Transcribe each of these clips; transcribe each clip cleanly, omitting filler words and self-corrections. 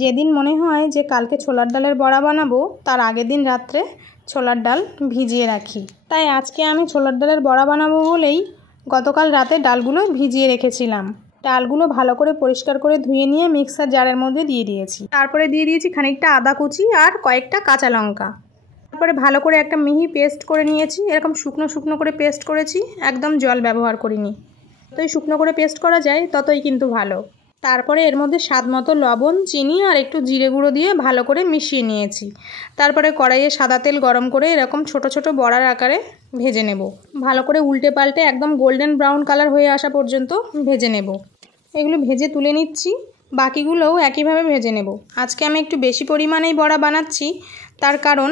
যেদিন মনে হয় যে কালকে ছোলার ডালের বড়া বানাবো তার আগের দিন রাত্রে ছোলার ডাল ভিজিয়ে রাখি। তাই আজকে আমি ছোলার ডালের বড়া বানাবো বলেই গতকাল রাতে ডালগুলো ভিজিয়ে রেখেছিলাম। ডালগুলো ভালো করে পরিষ্কার করে ধুয়ে নিয়ে মিক্সার জারের মধ্যে দিয়ে দিয়েছি। তারপরে দিয়ে দিয়েছি খানিকটা আদা কুচি আর কয়েকটা কাঁচা লঙ্কা। তারপরে ভালো করে একটা মিহি পেস্ট করে নিয়েছি। এরকম শুকনো শুকনো করে পেস্ট করেছি, একদম জল ব্যবহার করিনি। যতই শুকনো করে পেস্ট করা যায় ততই কিন্তু ভালো। তারপরে এর মধ্যে স্বাদ মতো লবণ, চিনি আর একটু জিরে গুঁড়ো দিয়ে ভালো করে মিশিয়ে নিয়েছি। তারপরে কড়াইয়ে সাদা তেল গরম করে এরকম ছোট ছোট বড়ার আকারে ভেজে নেব। ভালো করে উল্টে পাল্টে একদম গোল্ডেন ব্রাউন কালার হয়ে আসা পর্যন্ত ভেজে নেব। এগুলো ভেজে তুলে নিচ্ছি, বাকিগুলোও একইভাবে ভেজে নেব। আজকে আমি একটু বেশি পরিমাণেই বড়া বানাচ্ছি, তার কারণ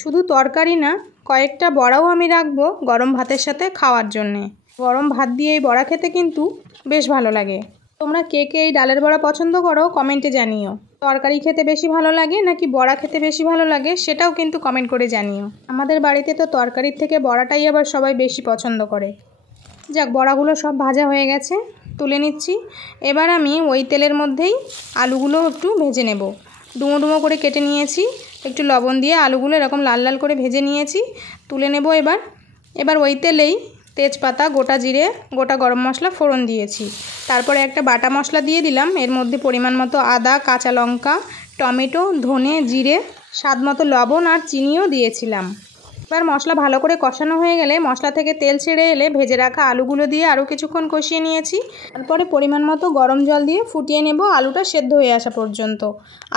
শুধু তরকারি না, কয়েকটা বড়াও আমি রাখবো গরম ভাতের সাথে খাওয়ার জন্যে। গরম ভাত দিয়ে এই বড়া খেতে কিন্তু বেশ ভালো লাগে। তোমরা কে কে এই ডালের বড়া পছন্দ করো কমেন্টে জানিও। তরকারি খেতে বেশি ভালো লাগে নাকি বড়া খেতে বেশি ভালো লাগে সেটাও কিন্তু কমেন্ট করে জানিও। আমাদের বাড়িতে তো তরকারির থেকে বড়াটাই আবার সবাই বেশি পছন্দ করে। যাক, বড়াগুলো সব ভাজা হয়ে গেছে, তুলে নিচ্ছি। এবার আমি ওই তেলের মধ্যেই আলুগুলো একটু ভেজে নেব। ডুমো ডুমো করে কেটে নিয়েছি, একটু লবণ দিয়ে আলুগুলো এরকম লাল লাল করে ভেজে নিয়েছি, তুলে নেব। এবার ওই তেলেই তেজপাতা, গোটা জিরে, গোটা গরম মশলা ফোড়ন দিয়েছি। তারপরে একটা বাটা মশলা দিয়ে দিলাম। এর মধ্যে পরিমাণ মতো আদা, কাঁচা লঙ্কা, টমেটো, ধনে, জিরে, স্বাদ মতো লবণ আর চিনিও দিয়েছিলাম। এবার মশলা ভালো করে কষানো হয়ে গেলে, মশলা থেকে তেল ছেড়ে এলে ভেজে রাখা আলুগুলো দিয়ে আরও কিছুক্ষণ কষিয়ে নিয়েছি। তারপরে পরিমাণ মতো গরম জল দিয়ে ফুটিয়ে নেব আলুটা সেদ্ধ হয়ে আসা পর্যন্ত।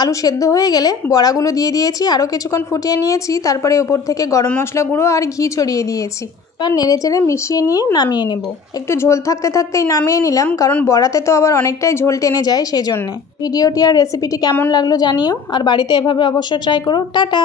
আলু সেদ্ধ হয়ে গেলে বড়াগুলো দিয়ে দিয়েছি, আরও কিছুক্ষণ ফুটিয়ে নিয়েছি। তারপরে উপর থেকে গরম মশলা গুঁড়ো আর ঘি ছড়িয়ে দিয়েছি। এবার নেড়ে চেড়ে মিশিয়ে নিয়ে নামিয়ে নেব। একটু ঝোল থাকতে থাকতেই নামিয়ে নিলাম, কারণ বড়াতে তো আবার অনেকটাই ঝোল টেনে যায় সেই জন্যে। ভিডিওটি আর রেসিপিটি কেমন লাগলো জানিও, আর বাড়িতে এভাবে অবশ্যই ট্রাই করো। টাটা।